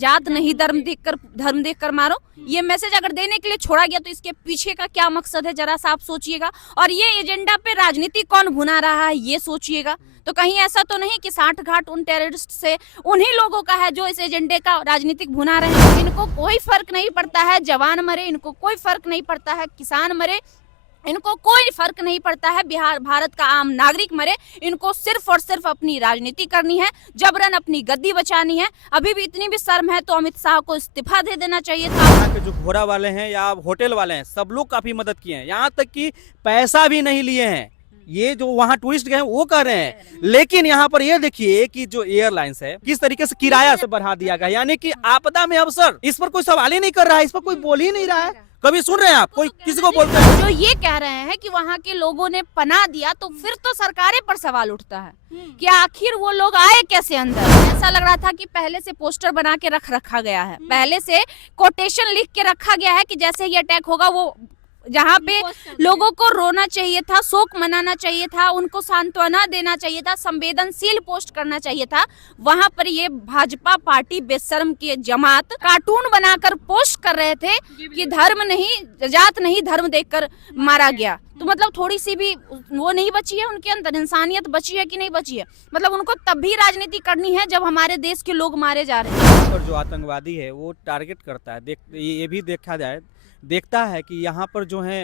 जात नहीं धर्म देखकर मारो, ये मैसेज अगर देने के लिए छोड़ा गया तो इसके पीछे का क्या मकसद है जरा सा आप सोचिएगा। और ये एजेंडा पे राजनीति कौन भुना रहा है ये सोचिएगा। तो कहीं ऐसा तो नहीं कि साठ घाट उन टेररिस्ट से उन्हीं लोगों का है जो इस एजेंडे का राजनीतिक भुना रहे हैं। इनको कोई फर्क नहीं पड़ता है जवान मरे, इनको कोई फर्क नहीं पड़ता है किसान मरे, इनको कोई फर्क नहीं पड़ता है भारत का आम नागरिक मरे। इनको सिर्फ और सिर्फ अपनी राजनीति करनी है, जबरन अपनी गद्दी बचानी है। अभी भी इतनी भी शर्म है तो अमित शाह को इस्तीफा दे देना चाहिए था। यहाँ के जो घोड़ा वाले हैं या होटल वाले हैं सब लोग काफी मदद किए हैं, यहाँ तक कि पैसा भी नहीं लिए हैं। ये जो वहाँ टूरिस्ट गए वो कर रहे हैं, लेकिन यहाँ पर ये देखिए कि जो एयरलाइंस है किस तरीके से किराया से बढ़ा दिया गया, यानी कि आपदा में अवसर। इस पर कोई सवाल ही नहीं कर रहा है, इस पर कोई बोल ही नहीं रहा है। कभी सुन रहे हैं आप कोई किसी को बोलते हैं? जो ये कह रहे हैं कि वहाँ के लोगों ने पनाह दिया तो फिर तो सरकारें पर सवाल उठता है कि आखिर वो लोग आए कैसे अंदर। ऐसा लग रहा था कि पहले से पोस्टर बना के रखा गया है, पहले से कोटेशन लिख के रखा गया है कि जैसे ये अटैक होगा वो जहाँ पे लोगों को रोना चाहिए था, शोक मनाना चाहिए था, उनको सांत्वना देना चाहिए था, संवेदनशील पोस्ट करना चाहिए था, वहां पर ये भाजपा पार्टी बेशर्म की जमात कार्टून बनाकर पोस्ट कर रहे थे कि धर्म नहीं जात नहीं धर्म देखकर मारा गया। तो मतलब थोड़ी सी भी वो नहीं बची है उनके अंदर, इंसानियत बची है कि नहीं बची है। मतलब उनको तब भी राजनीति करनी है जब हमारे देश के लोग मारे जा रहे हैं। और जो आतंकवादी है वो टारगेट करता है, ये भी देखता है कि यहाँ पर जो है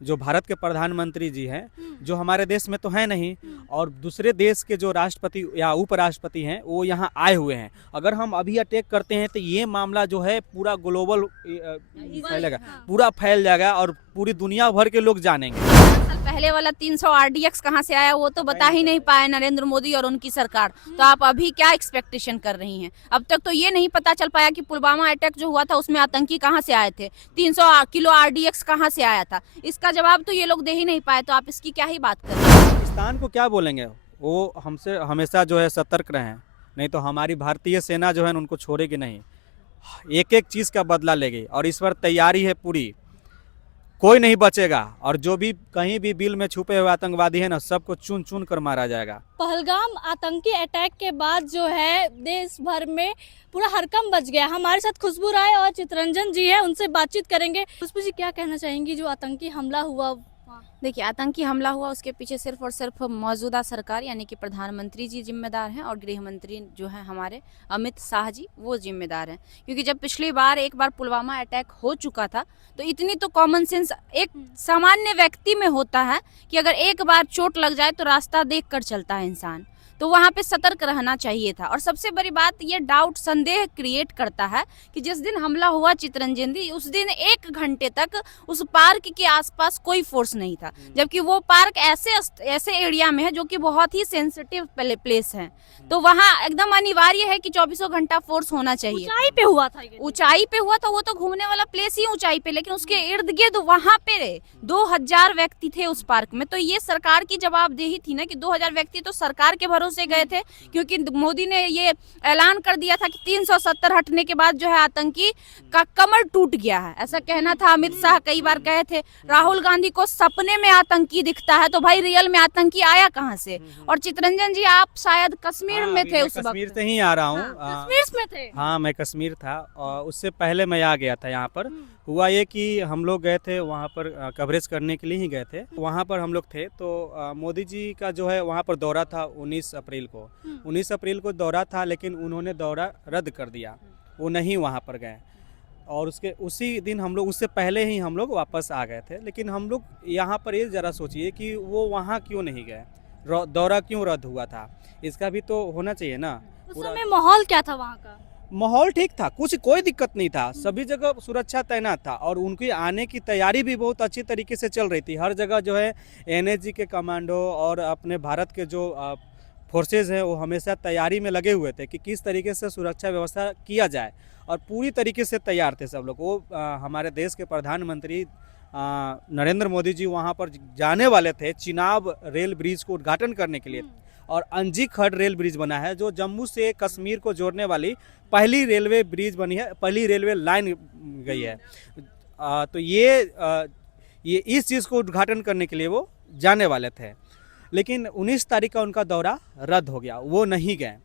जो भारत के प्रधानमंत्री जी हैं जो हमारे देश में तो है नहीं, और दूसरे देश के जो राष्ट्रपति या उपराष्ट्रपति हैं वो यहाँ आए हुए हैं। अगर हम अभी अटैक करते हैं तो ये मामला जो है पूरा ग्लोबल फैलेगा, पूरा फैल जाएगा और पूरी दुनिया भर के लोग जानेंगे। पहले वाला 300 RDX कहाँ से आया वो तो बता ही नहीं पाए नरेंद्र मोदी और उनकी सरकार। तो आप अभी क्या एक्सपेक्टेशन कर रही हैं? अब तक तो ये नहीं पता चल पाया कि पुलवामा अटैक जो हुआ था उसमें आतंकी कहाँ से आए थे, 300 किलो RDX कहाँ से आया था, इसका जवाब तो ये लोग दे ही नहीं पाए। तो आप इसकी क्या ही बात कर रहे हैं? पाकिस्तान को क्या बोलेंगे, वो हमसे हमेशा जो है सतर्क रहें, नहीं तो हमारी भारतीय सेना जो है उनको छोड़ेगी नहीं, एक एक चीज़ का बदला लेगी और इस पर तैयारी है पूरी, कोई नहीं बचेगा। और जो भी कहीं भी बिल में छुपे हुए आतंकवादी है ना सबको चुन चुन कर मारा जाएगा। पहलगाम आतंकी अटैक के बाद जो है देश भर में पूरा हड़कंप मच गया। हमारे साथ खुशबू राय और चितरंजन जी है, उनसे बातचीत करेंगे। खुशबू जी क्या कहना चाहेंगी जो आतंकी हमला हुआ? देखिए, आतंकी हमला हुआ उसके पीछे सिर्फ और सिर्फ मौजूदा सरकार यानी कि प्रधानमंत्री जी जिम्मेदार हैं और गृह मंत्री जो हैं हमारे अमित शाह जी वो जिम्मेदार हैं। क्योंकि जब पिछली बार एक बार पुलवामा अटैक हो चुका था तो इतनी तो कॉमन सेंस एक सामान्य व्यक्ति में होता है कि अगर एक बार चोट लग जाए तो रास्ता देख कर चलता है इंसान, तो वहाँ पे सतर्क रहना चाहिए था। और सबसे बड़ी बात ये डाउट संदेह क्रिएट करता है कि जिस दिन हमला हुआ चितरंजन दी उस दिन 1 घंटे तक उस पार्क के आसपास कोई फोर्स नहीं था, जबकि वो पार्क ऐसे एरिया में है जो कि बहुत ही सेंसिटिव प्लेस है। तो वहाँ एकदम अनिवार्य है कि 24 घंटा फोर्स होना चाहिए। ऊंचाई पे हुआ था ये? ऊंचाई पे हुआ था, वो तो घूमने वाला प्लेस ही ऊंचाई पे, लेकिन उसके इर्द गिर्द वहाँ पे 2000 व्यक्ति थे उस पार्क में। तो ये सरकार की जवाबदेही थी ना कि 2000 व्यक्ति तो सरकार के भरोसे गए थे, क्योंकि मोदी ने ये ऐलान कर दिया था कि 370 हटने के बाद जो है आतंकी का कमर टूट गया है, ऐसा कहना था। अमित शाह कई बार कहे थे, राहुल गांधी को सपने में आतंकी दिखता है, तो भाई रियल में आतंकी आया कहाँ से? और चितरंजन जी आप शायद कश्मीर में थे उस वक्त। कश्मीर से ही आ रहा हूँ। कश्मीर में थे? हाँ मैं कश्मीर था और उससे पहले मैं आ गया था। यहाँ पर हुआ ये कि हम लोग गए थे वहाँ पर कवरेज करने के लिए ही गए थे, वहाँ पर हम लोग थे। तो मोदी जी का जो है वहाँ पर दौरा था 19 अप्रैल को। 19 अप्रैल को दौरा था, लेकिन उन्होंने दौरा रद्द कर दिया, वो नहीं वहाँ पर गए। और उसी दिन हम लोग, उससे पहले ही हम लोग वापस आ गए थे। लेकिन हम लोग यहाँ पर ये ज़रा सोचिए कि वो वहाँ क्यों नहीं गए, दौरा क्यों रद्द हुआ था, इसका भी तो होना चाहिए ना। उस समय माहौल क्या था वहाँ का? माहौल ठीक था, कोई दिक्कत नहीं था, सभी जगह सुरक्षा तैनात था और उनकी आने की तैयारी भी बहुत अच्छी तरीके से चल रही थी। हर जगह जो है NSG के कमांडो और अपने भारत के जो फोर्सेज हैं वो हमेशा तैयारी में लगे हुए थे कि किस तरीके से सुरक्षा व्यवस्था किया जाए, और पूरी तरीके से तैयार थे सब लोग। वो हमारे देश के प्रधानमंत्री नरेंद्र मोदी जी वहाँ पर जाने वाले थे चिनाब रेल ब्रिज को उद्घाटन करने के लिए, और अंजी खड़ रेल ब्रिज बना है जो जम्मू से कश्मीर को जोड़ने वाली पहली रेलवे ब्रिज बनी है, पहली रेलवे लाइन गई है। तो ये इस चीज़ को उद्घाटन करने के लिए वो जाने वाले थे, लेकिन 19 तारीख का उनका दौरा रद्द हो गया, वो नहीं गए।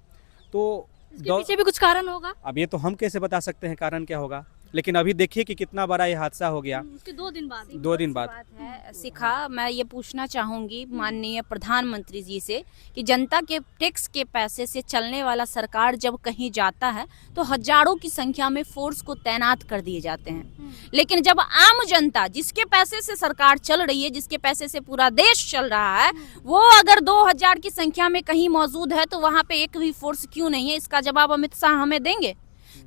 तो इसके पीछे भी कुछ कारण होगा। अब ये तो हम कैसे बता सकते हैं कारण क्या होगा, लेकिन अभी देखिए कि कितना बड़ा ये हादसा हो गया उसके 2 दिन बाद 2 दिन बाद। बात है शिखा, मैं ये पूछना चाहूंगी माननीय प्रधानमंत्री जी से कि जनता के टैक्स के पैसे से चलने वाला सरकार जब कहीं जाता है तो हजारों की संख्या में फोर्स को तैनात कर दिए जाते हैं, लेकिन जब आम जनता जिसके पैसे से सरकार चल रही है, जिसके पैसे से पूरा देश चल रहा है, वो अगर 2000 की संख्या में कहीं मौजूद है तो वहां पे एक भी फोर्स क्यों नहीं है? इसका जवाब अमित शाह हमें देंगे।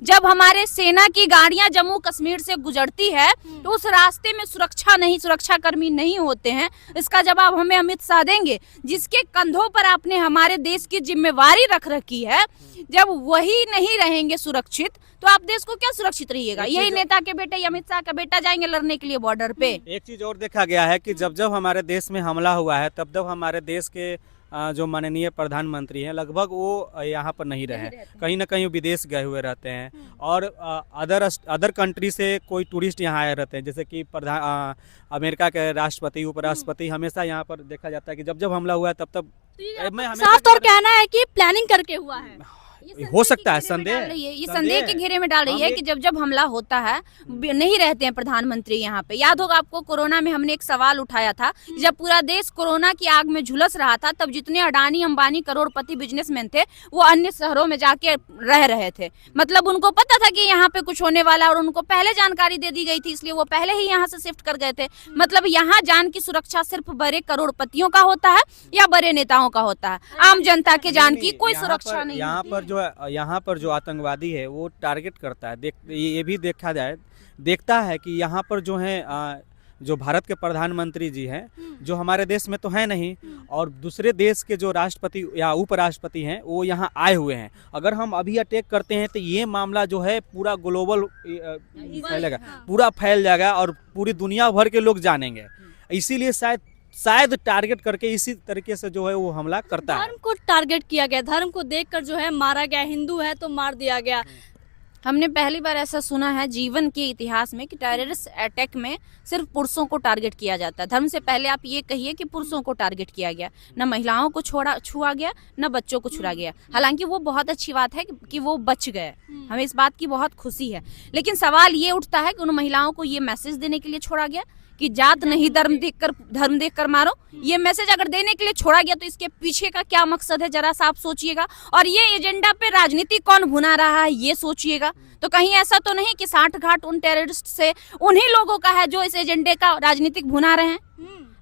जब हमारे सेना की गाड़ियां जम्मू कश्मीर से गुजरती है तो उस रास्ते में सुरक्षा कर्मी नहीं होते हैं, इसका जवाब हमें अमित शाह देंगे। जिसके कंधों पर आपने हमारे देश की जिम्मेवारी रख रखी है, जब वही नहीं रहेंगे सुरक्षित तो आप देश को क्या सुरक्षित रहिएगा? यही नेता के बेटे अमित शाह का बेटा जाएंगे लड़ने के लिए बॉर्डर पे। एक चीज और देखा गया है कि जब जब हमारे देश में हमला हुआ है तब जब हमारे देश के जो माननीय प्रधानमंत्री हैं लगभग वो यहाँ पर नहीं रहे, कहीं ना कहीं विदेश गए हुए रहते हैं, और अदर कंट्री से कोई टूरिस्ट यहाँ आए रहते हैं, जैसे कि अमेरिका के राष्ट्रपति उपराष्ट्रपति हमेशा यहाँ पर देखा जाता है कि जब जब हमला हुआ है तब तब मैं हमेशा साफ तौर कहना है कि प्लानिंग करके हुआ है। हो सकता है, संदेह ये संदेह के घेरे में डाल रही है कि जब जब हमला होता है नहीं रहते हैं प्रधानमंत्री यहाँ पे। याद होगा आपको कोरोना में हमने एक सवाल उठाया था, जब पूरा देश कोरोना की आग में झुलस रहा था तब जितने अडानी अंबानी करोड़पति बिजनेसमैन थे वो अन्य शहरों में जाके रह रहे थे, मतलब उनको पता था कि यहाँ पे कुछ होने वाला और उनको पहले जानकारी दे दी गई थी, इसलिए वो पहले ही यहाँ से शिफ्ट कर गए थे। मतलब यहाँ जान की सुरक्षा सिर्फ बड़े करोड़पतियों का होता है या बड़े नेताओं का होता है, आम जनता के जान की कोई सुरक्षा नहीं। यहाँ पर जो आतंकवादी है वो टारगेट करता है, ये भी देखता है कि यहाँ पर जो है जो भारत के प्रधानमंत्री जी हैं जो हमारे देश में तो है नहीं, और दूसरे देश के जो राष्ट्रपति या उपराष्ट्रपति हैं वो यहाँ आए हुए हैं। अगर हम अभी अटैक करते हैं तो ये मामला जो है पूरा ग्लोबल फैलेगा, पूरा फैल जाएगा और पूरी दुनिया भर के लोग जानेंगे, इसीलिए शायद टारगेट करके इसी तरीके से जो है वो हमला करता है। धर्म को टारगेट किया गया, धर्म को देखकर जो है मारा गया, हिंदू है तो मार दिया गया। हमने पहली बार ऐसा सुना है जीवन के इतिहास में कि टेररिस्ट अटैक में सिर्फ पुरुषों को टारगेट किया जाता है। धर्म से पहले आप ये कहिए कि पुरुषों को टारगेट किया गया, न महिलाओं को छुआ गया, न बच्चों को छुआ गया। हालांकि वो बहुत अच्छी बात है कि वो बच गए, हमें इस बात की बहुत खुशी है, लेकिन सवाल ये उठता है कि उन महिलाओं को ये मैसेज देने के लिए छोड़ा गया कि जात नहीं धर्म देखकर मारो। ये मैसेज अगर देने के लिए छोड़ा गया तो इसके पीछे का क्या मकसद है, जरा सा आप सोचिएगा। और ये एजेंडा पे राजनीति कौन भुना रहा है ये सोचिएगा। तो कहीं ऐसा तो नहीं कि साठ घाट उन टेररिस्ट से उन्हीं लोगों का है जो इस एजेंडे का राजनीतिक भुना रहे हैं।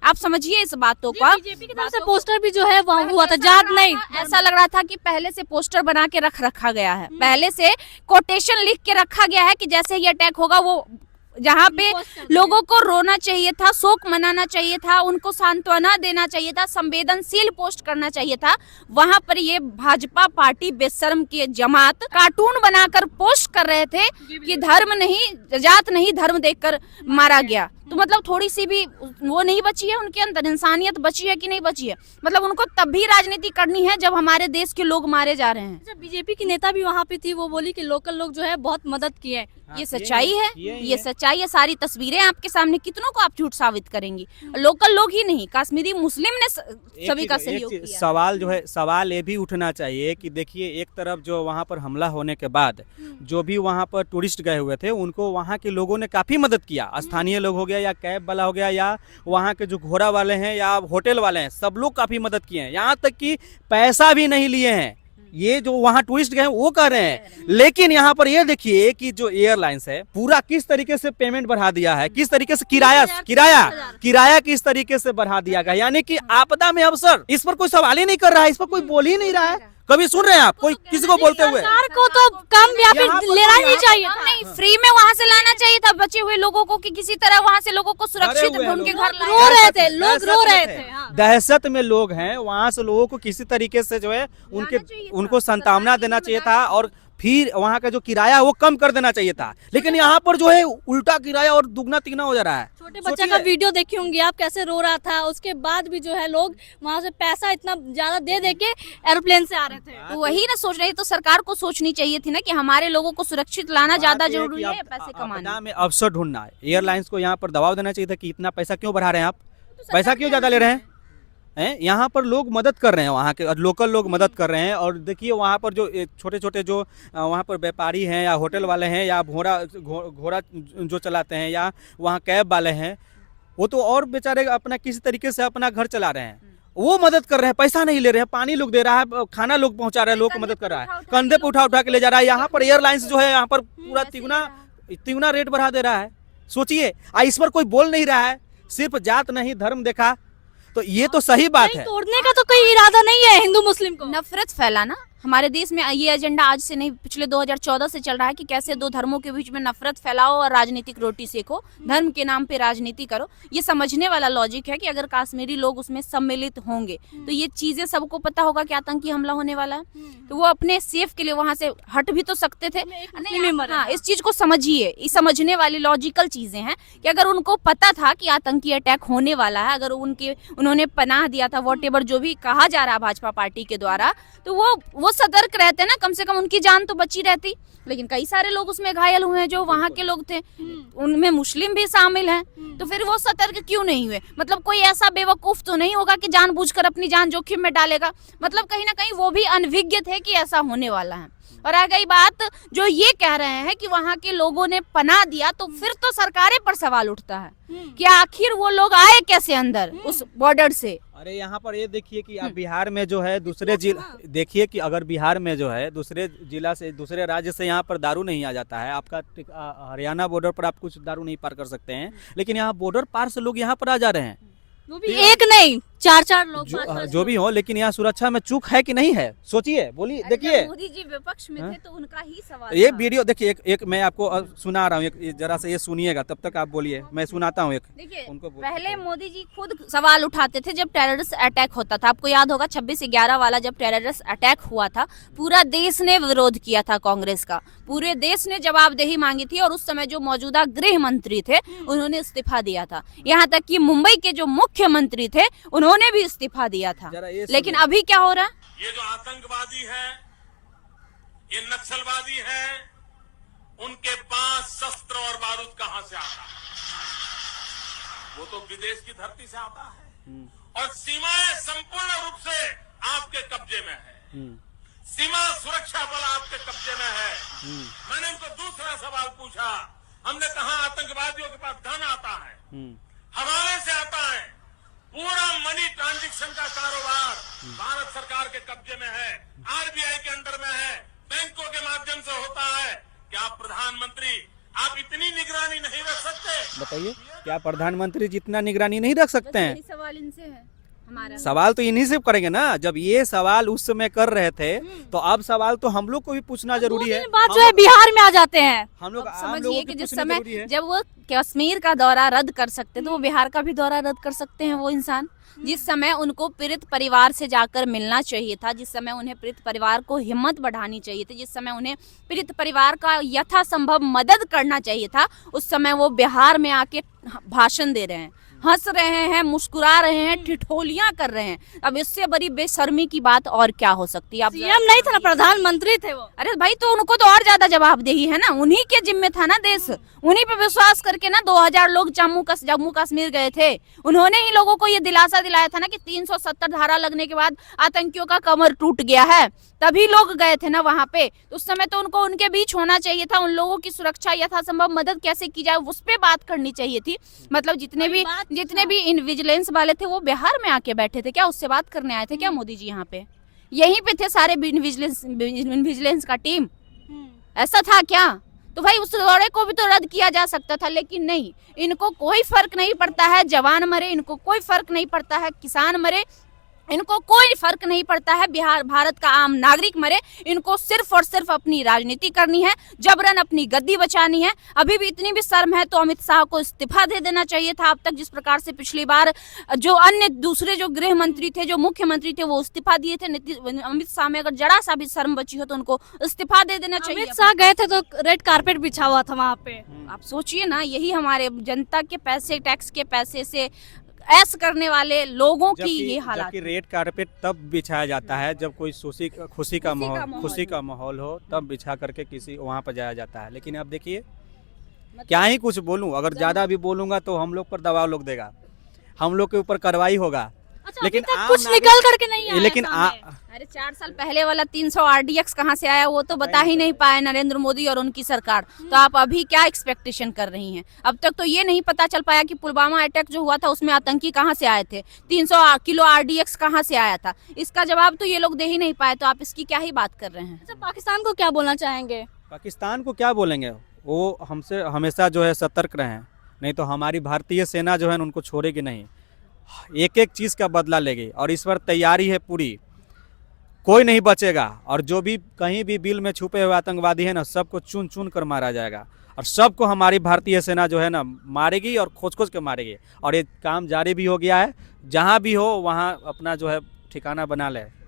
आप समझिए इस बातों को। बीजेपी की तरफ से पोस्टर भी जो है वहाँ हुआ था, जात नहीं, ऐसा लग रहा था कि पहले से पोस्टर बना के रखा गया है, पहले से कोटेशन लिख के रखा गया है कि जैसे ये अटैक होगा वो जहाँ पे लोगों को रोना चाहिए था, शोक मनाना चाहिए था, उनको सांत्वना देना चाहिए था, संवेदनशील पोस्ट करना चाहिए था, वहां पर ये भाजपा पार्टी बेशर्म के जमात कार्टून बनाकर पोस्ट कर रहे थे कि धर्म नहीं जात नहीं धर्म देखकर मारा गया। तो मतलब थोड़ी सी भी वो नहीं बची है उनके अंदर, इंसानियत बची है कि नहीं बची है? मतलब उनको तब भी राजनीति करनी है जब हमारे देश के लोग मारे जा रहे हैं। जब बीजेपी की नेता भी वहाँ पे थी, वो बोली कि लोकल लोग जो है बहुत मदद किए। ये सच्चाई है, ये सच्चाई है। सारी तस्वीरें आपके सामने, कितनों को आप झूठ साबित करेंगी? लोकल लोग ही नहीं, कश्मीरी मुस्लिम ने सभी का सहयोग किया। सवाल जो है, सवाल ये भी उठना चाहिए कि देखिए एक तरफ जो वहाँ पर हमला होने के बाद जो भी वहाँ पर टूरिस्ट गए हुए थे उनको वहाँ के लोगों ने काफी मदद किया। स्थानीय लोग हो गया या कैब वाला हो गया या वहाँ के जो घोड़ा वाले हैं या होटल वाले हैं, सब लोग काफी मदद किए हैं। यहाँ तक कि पैसा भी नहीं लिए हैं, ये जो वहाँ टूरिस्ट गए वो कर रहे हैं। लेकिन यहाँ पर ये देखिए कि जो एयरलाइंस है पूरा किस तरीके से पेमेंट बढ़ा दिया है, किस तरीके से किराया किस तरीके से बढ़ा दिया गया। यानी कि आपदा में अवसर, इस पर कोई सवाल ही नहीं कर रहा है, इस पर कोई बोल ही नहीं रहा है। कभी सुन रहे हैं आप कोई किसी को बोलते हुए? सरकार को तो कम या फिर लेना नहीं चाहिए, नहीं फ्री में वहाँ से लाना चाहिए था बचे हुए लोगों को, कि किसी तरह वहाँ से लोगों को सुरक्षित उनके घर रो रहे थे लोग, रो रहे थे। दहशत में लोग हैं, वहाँ से लोगों को किसी तरीके से जो है उनको सांत्वना देना चाहिए था और फिर वहाँ का जो किराया वो कम कर देना चाहिए था। लेकिन यहाँ पर जो है उल्टा किराया और दुगना तिगना हो जा रहा है। छोटे बच्चे का वीडियो देखी होंगी आप, कैसे रो रहा था, उसके बाद भी जो है लोग वहाँ से पैसा इतना ज्यादा दे के एरोप्लेन से आ रहे थे। तो वही ना सोच रही, तो सरकार को सोचनी चाहिए थी ना कि हमारे लोगों को सुरक्षित लाना ज्यादा जरूरी है पैसे कमाना में अवसर ढूंढना है। एयरलाइंस को यहाँ पर दबाव देना चाहिए था कि इतना पैसा क्यों बढ़ा रहे हैं आप, पैसा क्यों ज्यादा ले रहे हैं। हैं, यहाँ पर लोग मदद कर रहे हैं, वहाँ के लोकल लोग मदद कर रहे हैं। और देखिए वहाँ पर जो छोटे छोटे जो वहाँ पर व्यापारी हैं या होटल वाले हैं या घोड़ा जो चलाते हैं या वहाँ कैब वाले हैं, वो तो और बेचारे अपना किसी तरीके से अपना घर चला रहे हैं, वो मदद कर रहे हैं, पैसा नहीं ले रहे हैं, पानी लोग दे रहा है, खाना लोग पहुंचा रहे हैं, लोग को मदद कर रहा है, कंधे पे उठा उठा के ले जा रहा है। यहाँ पर एयरलाइंस जो है यहाँ पर पूरा तिगुना रेट बढ़ा दे रहा है। सोचिए, इस पर कोई बोल नहीं रहा है, सिर्फ जात नहीं धर्म देखा, तो ये तो सही बात है। तोड़ने का तो कोई इरादा नहीं है हिंदू मुस्लिम को। नफरत फैलाना हमारे देश में ये एजेंडा आज से नहीं, पिछले 2014 से चल रहा है कि कैसे दो धर्मों के बीच में नफरत फैलाओ और राजनीतिक रोटी सेको, धर्म के नाम पे राजनीति करो। ये समझने वाला लॉजिक है कि अगर कश्मीरी लोग उसमें सम्मिलित होंगे तो ये चीजें सबको पता होगा कि आतंकी हमला होने वाला है, तो वो अपने सेफ के लिए वहां से हट भी तो सकते थे। हाँ, इस चीज को समझिए, ये समझने वाली लॉजिकल चीजें हैं कि अगर उनको पता था कि आतंकी अटैक होने वाला है, अगर उन्होंने पनाह दिया था, वॉटेवर जो भी कहा जा रहा है भाजपा पार्टी के द्वारा, तो वो सतर्क रहते ना, कम से कम उनकी जान तो बची रहती। लेकिन कई सारे लोग उसमें घायल हुए हैं जो वहाँ के लोग थे, उनमें मुस्लिम भी शामिल हैं, तो फिर वो सतर्क क्यों नहीं हुए? मतलब कोई ऐसा बेवकूफ तो नहीं होगा कि जानबूझकर अपनी जान जोखिम में डालेगा। मतलब कहीं ना कहीं वो भी अनभिज्ञ थे कि ऐसा होने वाला है। और आ गई बात जो ये कह रहे हैं कि वहाँ के लोगों ने पनाह दिया, तो फिर तो सरकारें पर सवाल उठता है कि आखिर वो लोग आए कैसे अंदर उस बॉर्डर से। अरे यहाँ पर ये देखिए कि अब बिहार में जो है दूसरे जिला, देखिए कि अगर बिहार में जो है दूसरे जिला से, दूसरे राज्य से यहाँ पर दारू नहीं आ जाता है, आपका हरियाणा बॉर्डर पर आप कुछ दारू नहीं पार कर सकते हैं, लेकिन यहाँ बॉर्डर पार से लोग यहाँ पर आ जा रहे हैं, वो भी एक नहीं, चार लोग, जो भी हो, लेकिन यहाँ सुरक्षा में चूक है कि नहीं है? सोचिए, बोलिए। देखिए मोदी जी विपक्ष में थे तो उनका ही सवाल ये था। वीडियो देखिए, एक मैं आपको सुना रहा हूँ, एक जरा से ये सुनिएगा, तब तक आप बोलिए, मैं सुनाता हूँ। देखिए, उनको पहले मोदी जी खुद सवाल उठाते थे जब टेररिस्ट अटैक होता था। आपको याद होगा 26/11 वाला जब टेररिस्ट अटैक हुआ था, पूरा देश ने विरोध किया था कांग्रेस का, पूरे देश ने जवाबदेही मांगी थी, और उस समय जो मौजूदा गृह मंत्री थे उन्होंने इस्तीफा दिया था। यहाँ तक कि मुंबई के जो मुख्यमंत्री थे उन्होंने भी इस्तीफा दिया था। लेकिन अभी क्या हो रहा है? ये जो आतंकवादी है, ये नक्सलवादी है, उनके पास शस्त्र और बारूद कहां से आता है? वो तो विदेश की धरती से आता है, और सीमाएं संपूर्ण रूप से आपके कब्जे में है, सीमा सुरक्षा बल आपके कब्जे में है। मैंने उनको दूसरा सवाल पूछा, हमने कहा आतंकवादियों के पास धन आता है, हवाले से आता है, पूरा मनी ट्रांजैक्शन का कारोबार भारत सरकार के कब्जे में है, आरबीआई के अंडर में है, बैंकों के माध्यम से होता है। क्या प्रधानमंत्री आप इतनी निगरानी नहीं रख सकते? बताइए, क्या प्रधानमंत्री जितना निगरानी नहीं रख सकते हैं? सवाल इनसे है हमारा। सवाल तो इन्हीं से करेंगे ना। जब ये सवाल उस समय कर रहे थे तो अब सवाल तो हम लोग को भी पूछना जरूरी है। बात जो है बिहार में आ जाते हैं, हम लोग समझिए कि जिस समय जब वो कश्मीर का दौरा रद्द कर सकते तो वो बिहार का भी दौरा रद्द कर सकते हैं वो इंसान। जिस समय उनको पीड़ित परिवार से जाकर मिलना चाहिए था, जिस समय उन्हें पीड़ित परिवार को हिम्मत बढ़ानी चाहिए थी, जिस समय उन्हें पीड़ित परिवार का यथासंभव मदद करना चाहिए था, उस समय वो बिहार में आके भाषण दे रहे हैं, हंस रहे हैं, मुस्कुरा रहे हैं, ठिठोलियां कर रहे हैं। अब इससे बड़ी बेशर्मी की बात और क्या हो सकती है? सीएम नहीं था ना, प्रधानमंत्री थे वो। अरे भाई, तो उनको तो और ज्यादा जवाबदेही है ना, उन्हीं के जिम्मे था ना देश, उन्हीं पे विश्वास करके ना 2000 लोग जम्मू कश्मीर गए थे। उन्होंने ही लोगों को ये दिलासा दिलाया था ना कि 370 धारा लगने के बाद आतंकियों का कमर टूट गया है, तभी लोग गए थे ना वहां पे। तो उस समय तो उनको उनके बीच होना चाहिए था, उन लोगों की सुरक्षा यथासंभव मदद कैसे की जाए उस पे बात करनी चाहिए थी। मतलब जितने भी इन विजिलेंस वाले थे वो बिहार में आके बैठे थे क्या? उससे बात करने आए थे क्या मोदी जी? यहाँ पे यहीं पे थे सारे विजिलेंस का टीम, ऐसा था क्या? तो भाई उस दौरे को भी तो रद्द किया जा सकता था, लेकिन नहीं, इनको कोई फर्क नहीं पड़ता है जवान मरे, इनको कोई फर्क नहीं पड़ता है किसान मरे, इनको कोई फर्क नहीं पड़ता है भारत का आम नागरिक मरे। इनको सिर्फ और सिर्फ अपनी राजनीति करनी है, जबरन अपनी गद्दी बचानी है। अभी भी इतनी भी शर्म है तो अमित शाह को इस्तीफा दे देना चाहिए था। अब तक जिस प्रकार से पिछली बार जो अन्य दूसरे जो गृह मंत्री थे, जो मुख्यमंत्री थे, वो इस्तीफा दिए थे, अमित शाह में अगर जरा सा भी शर्म बची हो तो उनको इस्तीफा दे देना चाहिए। अमित शाह गए थे तो रेड कारपेट बिछा हुआ था वहाँ पे। आप सोचिए ना, यही हमारे जनता के पैसे, टैक्स के पैसे से ऐश करने वाले लोगों की ये हालात। जबकि रेड कारपेट तब बिछाया जाता है जब कोई खुशी का माहौल हो, तब बिछा करके किसी वहाँ पर जाया जाता है। लेकिन अब देखिए, क्या ही कुछ बोलूं, अगर ज्यादा भी बोलूंगा तो हम लोग पर दबाव लोग देगा, हम लोग के ऊपर कार्रवाई होगा। अच्छा, लेकिन अभी तक आम कुछ नागरिक- निकल करके नहीं आया लेकिन सामने। अरे 4 साल पहले वाला 300 आरडीएक्स कहाँ से आया वो तो बता ही नहीं पाए नरेंद्र मोदी और उनकी सरकार। तो आप अभी क्या एक्सपेक्टेशन कर रही हैं? अब तक तो ये नहीं पता चल पाया कि पुलवामा अटैक जो हुआ था उसमें आतंकी कहाँ से आए थे, 300 किलो आरडीएक्स कहाँ से आया था, इसका जवाब तो ये लोग दे ही नहीं पाए। तो आप इसकी क्या ही बात कर रहे हैं? अच्छा, पाकिस्तान को क्या बोलना चाहेंगे? पाकिस्तान को क्या बोलेंगे, वो हमसे हमेशा जो है सतर्क रहें, नहीं तो हमारी भारतीय सेना जो है उनको छोड़ेगी नहीं, एक एक चीज़ का बदला लेगी और इस बार तैयारी है पूरी, कोई नहीं बचेगा। और जो भी कहीं भी बिल में छुपे हुए आतंकवादी है ना, सबको चुन चुन कर मारा जाएगा और सबको हमारी भारतीय सेना जो है ना मारेगी और खोज खोज के मारेगी। और ये काम जारी भी हो गया है, जहाँ भी हो वहाँ अपना जो है ठिकाना बना ले।